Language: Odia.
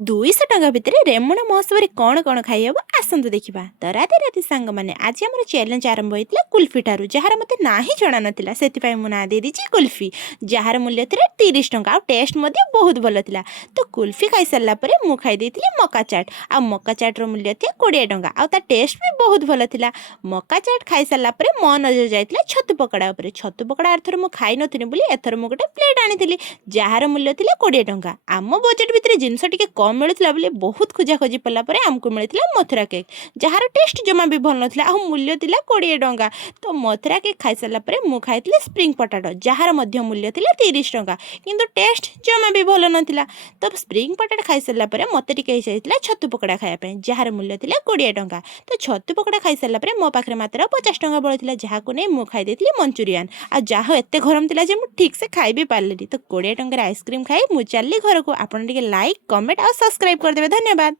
ଦୁଇଶହ ଟଙ୍କା ଭିତରେ ରେମୁଣା ମହୋତ୍ସବରେ କ'ଣ ଖାଇହେବ ଆସନ୍ତୁ ଦେଖିବା। ତ ରାଧେ ରାଧେ ସାଙ୍ଗମାନେ, ଆଜି ଆମର ଚ୍ୟାଲେଞ୍ଜ ଆରମ୍ଭ ହୋଇଥିଲା କୁଲ୍ଫି ଠାରୁ, ଯାହାର ମୋତେ ନାଁ ହିଁ ଜଣା ନଥିଲା। ସେଥିପାଇଁ ମୁଁ ନାଁ ଦେଇଦେଇଛି କୁଲ୍ଫି, ଯାହାର ମୂଲ୍ୟ ଥିଲା 30 ଟଙ୍କା ଆଉ ଟେଷ୍ଟ ମଧ୍ୟ ବହୁତ ଭଲ ଥିଲା। ତ କୁଲ୍ଫି ଖାଇସାରିଲା ପରେ ମୁଁ ଖାଇ ଦେଇଥିଲି ମକା ଚାଟ୍, ଆଉ ମକା ଚାଟ୍ର ମୂଲ୍ୟ ଥିଲା 20 ଟଙ୍କା, ଆଉ ତା ଟେଷ୍ଟ ବି ବହୁତ ଭଲ ଥିଲା। ମକା ଚାଟ୍ ଖାଇସାରିଲା ପରେ ମୋ ନଜର ଯାଇଥିଲା ଛତୁ ପକୋଡ଼ା ଉପରେ। ଛତୁ ପକୋଡ଼ା ଆରଥର ମୁଁ ଖାଇନଥିଲି ବୋଲି ଏଥର ମୁଁ ଗୋଟେ ପ୍ଲେଟ୍ ଆଣିଥିଲି, ଯାହାର ମୂଲ୍ୟ ଥିଲା 20 ଟଙ୍କା। ଆମ ବଜେଟ୍ ଭିତରେ ଜିନିଷ ଟିକେ କମ୍ ମିଳୁଥିଲା ବୋଲି ବହୁତ ଖୋଜାଖୋଜି କଲା ପରେ ଆମକୁ ମିଳିଥିଲା ମଥୁରା କେକ୍, ଯାହାର ଟେଷ୍ଟ ଜମା ବି ଭଲ ନଥିଲା ଆଉ ମୂଲ୍ୟ ଥିଲା 20 ଟଙ୍କା। ତ ମଥୁରା କେକ୍ ଖାଇସାରିଲା ପରେ ମୁଁ ଖାଇଥିଲି ସ୍ପ୍ରିଙ୍ଗ ପଟାଟୋ, ଯାହାର ମଧ୍ୟ ମୂଲ୍ୟ ଥିଲା 30 ଟଙ୍କା, କିନ୍ତୁ ଟେଷ୍ଟ ଜମା ବି ଭଲ ନଥିଲା। ତ ସ୍ପ୍ରିଙ୍ଗ ପଟାଟୋ ଖାଇସାରିଲା ପରେ ମୋତେ ଟିକେ ଇଚ୍ଛା ହେଇଥିଲା ଛତୁ ପକୋଡ଼ା ଖାଇବା ପାଇଁ, ଯାହାର ମୂଲ୍ୟ ଥିଲା 20 ଟଙ୍କା। ତ ଛତୁ ପକୋଡ଼ା ଖାଇସାରିଲା ପରେ ମୋ ପାଖରେ ମାତ୍ର 50 ଟଙ୍କା ବଳିଥିଲା, ଯାହାକୁ ନେଇ ମୁଁ ଖାଇ ଦେଇଥିଲି ମଞ୍ଚୁରିଆନ୍। ଆଉ ଯାହା ଏତେ ଗରମ ଥିଲା ଯେ ମୁଁ ଠିକ୍ସେ ଖାଇ ବି ପାରିଲିନି। ତ 20 ଟଙ୍କାରେ ଆଇସ୍କ୍ରିମ୍ ଖାଇ ମୁଁ ଚାଲିଲି ଘରକୁ। ଆପଣ ଟିକେ ଲାଇକ୍, କମେଣ୍ଟ ଆଉ ସବସ୍କ୍ରାଇବ୍ କରିଦେବେ। ଧନ୍ୟବାଦ।